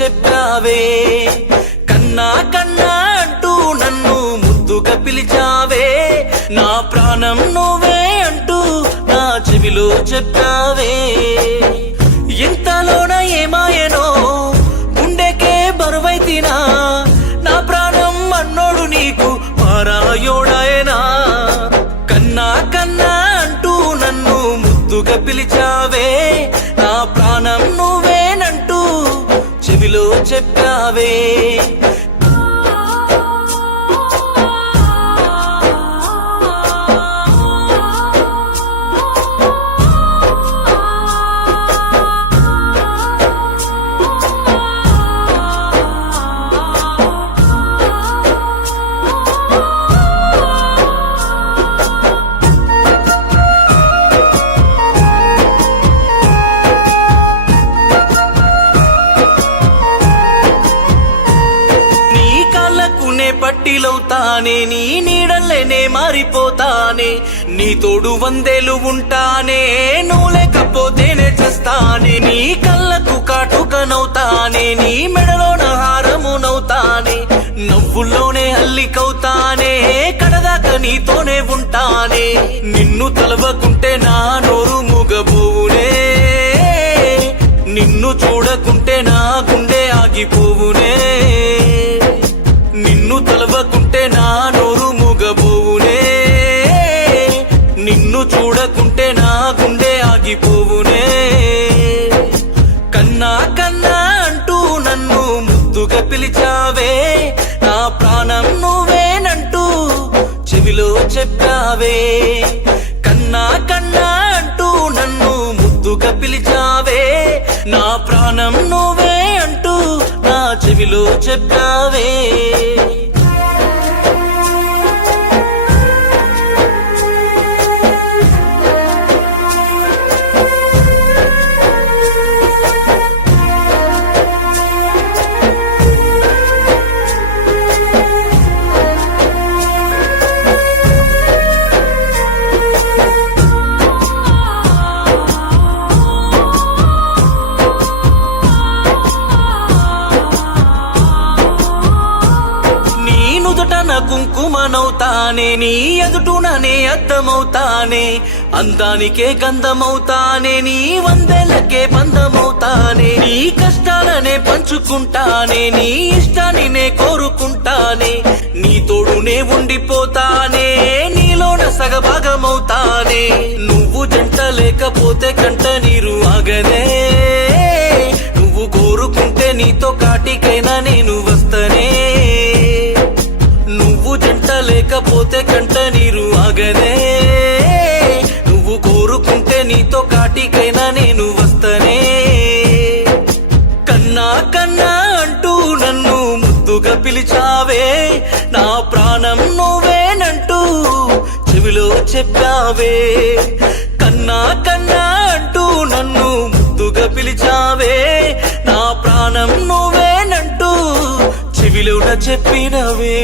చెప్పావే. కన్నా కన్నా అంటూ నన్ను ముద్దుగా పిలిచావే. నా ప్రాణం నువ్వే అంటూ నా చెవిలో చెప్పావే. ఇంతలోన ఏమాయనో గుండెకే బరువైతినా. నా ప్రాణం అన్నోడు నీకు పారాయోడాయనా. కన్నా కన్నా అంటూ నన్ను ముద్దుగా పిలిచావే. నా ప్రాణం నువ్వేనంటూ చెవిలో చెప్పావే. పట్టిలవుతానే, నీ నీడల్లేనే మారిపోతానే. నీ తోడు వందేలు ఉంటానే, నువ్వు లేకపోతేనే చేస్తానే. నీ కళ్ళకు కాటుకనవుతానే, నీ మెడలోన హారమునవుతానే. నవ్వుల్లోనే అల్లికవుతానే, కడదాకా నీతోనే ఉంటానే. నిన్ను తలవకుంటే నా నోరు మూగబోవునే. నిన్ను చూడకుంటే నా గుండె ఆగిపోవునే. నిన్ను తలవకుంటే నా నోరు మూగబోవునే. నిన్ను చూడకుంటే నా గుండె ఆగిపోవునే. కన్నా కన్నా అంటూ నన్ను ముద్దుగా పిలిచావే. నా ప్రాణం నువ్వేనంటూ చెవిలో చెప్పావే. కన్నా కన్నా అంటూ నన్ను ముద్దుగా పిలిచావే. నా ప్రాణం నువ్వే అంటూ నా చెవిలో చెప్పావే. కుంకుమనవుతానే, నీ ఎదుటుననే అద్దమవుతానే. అందానికే గంధమవుతానే, నీ వందేలకే బంధమవుతానే. నీ కష్టాలనే పంచుకుంటానే, నీ ఇష్టాన్ని నే కోరుకుంటానే. నీ తోడునే ఉండిపోతానే, నీలోన సగభాగమవుతానే. నువ్వు జంట లేకపోతే కంట నీరు ఆగదే. నువ్వు కోరుకుంటే నీతో కాటికైనా నేను వస్తనే. నువ్వు జంట లేకపోతే కంట నీరు ఆగదే. నువ్వు కోరుకుంటే నీతో కాటికైనా నేను వస్తనే. కన్నా కన్నా అంటూ నన్ను ముద్దుగా పిలిచావే. నా ప్రాణం నువ్వేనంటూ చెవిలో చెప్పావే. కన్నా కన్నా అంటూ నన్ను ముద్దుగా పిలిచావే. నా ప్రాణం నువ్వేనంటూ చెవిలోన చెప్పినవే.